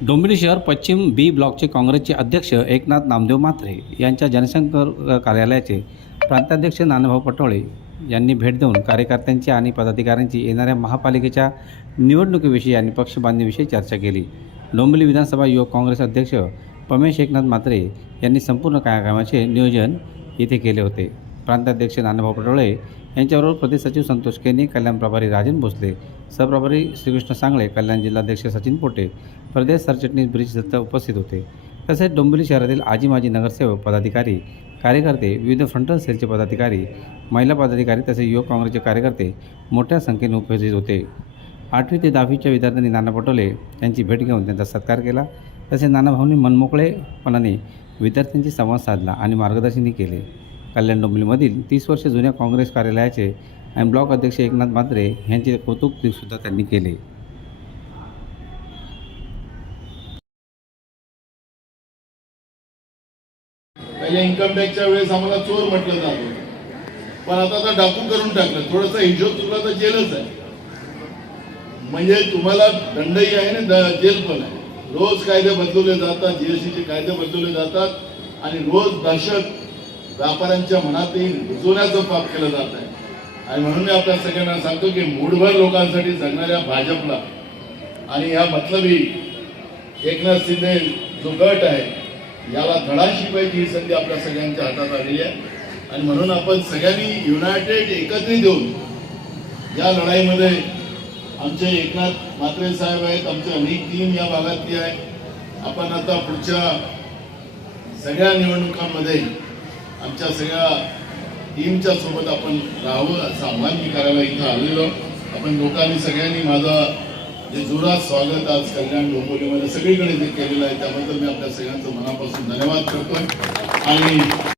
डोंबिवली शहर पश्चिम बी ब्लॉकचे काँग्रेसचे अध्यक्ष एकनाथ नामदेव म्हात्रे यांच्या जनसंपर्क कार्यालयाचे प्रांताध्यक्ष नानाभाऊ पटोळे यांनी भेट देऊन कार्यकर्त्यांची आणि पदाधिकाऱ्यांची येणाऱ्या महापालिकेच्या निवडणुकीविषयी आणि पक्षबांधणीविषयी चर्चा केली. डोंबिवली विधानसभा युवक काँग्रेस अध्यक्ष पमेश एकनाथ म्हात्रे यांनी संपूर्ण कार्यक्रमाचे नियोजन येथे केले होते. प्रांताध्यक्ष नानाभाऊ पटोळे यांच्याबरोबर प्रदेश सचिव संतोष केने कल्याण प्रभारी राजन भोसले सहप्रभारी श्रीकृष्ण सांगळे कल्याण जिल्हाध्यक्ष सचिन पोटे प्रदेश सरचिटणीस ब्रिज दत्त उपस्थित होते. तसेच डोंबिवली शहरातील आजी माजी नगरसेवक पदाधिकारी कार्यकर्ते विविध फ्रंटल सेलचे पदाधिकारी महिला पदाधिकारी तसेच युवक काँग्रेसचे कार्यकर्ते मोठ्या संख्येने उपस्थित होते. आठवी ते दहावीच्या विद्यार्थ्यांनी नाना पटोले यांची भेट घेऊन त्यांचा सत्कार केला. तसेच नानाभाऊंनी मनमोकळेपणाने विद्यार्थ्यांशी संवाद साधला आणि मार्गदर्शनही केले. कल्याण तीस वर्ष जुन्या काँग्रेस कार्यालयाचे आणि ब्लॉक अध्यक्ष एकनाथ मात्रे यांचे कौतुकसुद्धा त्यांनी केले. पहिल्या इन्कम टॅक्सच्या वेळेस आम्हाला चोर म्हटलं जात. होतं पण आता तर डाकू करून टाकलं. थोडासा हिशोब चुकला तर जेलच आहे. म्हणजे तुम्हाला दंडही आहे ना जेल पण आहे. रोज कायदे बदलवले जातात जीएसटीचे कायदे बदलवले जातात आणि रोज दहशत व्यापाऱ्यांच्या मनातही रुजवण्याचं पाप केलं जात आहे. आणि म्हणून मी आपल्या सगळ्यांना सांगतो की मूडभर लोकांसाठी जगणाऱ्या भाजपला आणि या मतलबी एकनाथ शिंदे जो गट आहे याला धडा शिकवायची ही संधी आपल्या सगळ्यांच्या हातात आलेली आहे. आणि म्हणून आपण सगळ्यांनी युनायटेड एकत्रित येऊन या लढाईमध्ये आमचे एकनाथ मात्रे साहेब आहेत आमची अनेक टीम या भागातली आहे. आपण आता पुढच्या सगळ्या निवडणुकांमध्ये आमच्या सगळ्या टीमच्या सोबत आपण राहावं असं आव्हान मी करायला इथं आलेलो. आपण लोकांनी सगळ्यांनी माझा जे जोरात स्वागत आज कल्याण डोंबिवलीमध्ये सगळीकडे जे केलेलं आहे त्याबद्दल मी आपल्या सगळ्यांचं मनापासून धन्यवाद करतोय. आणि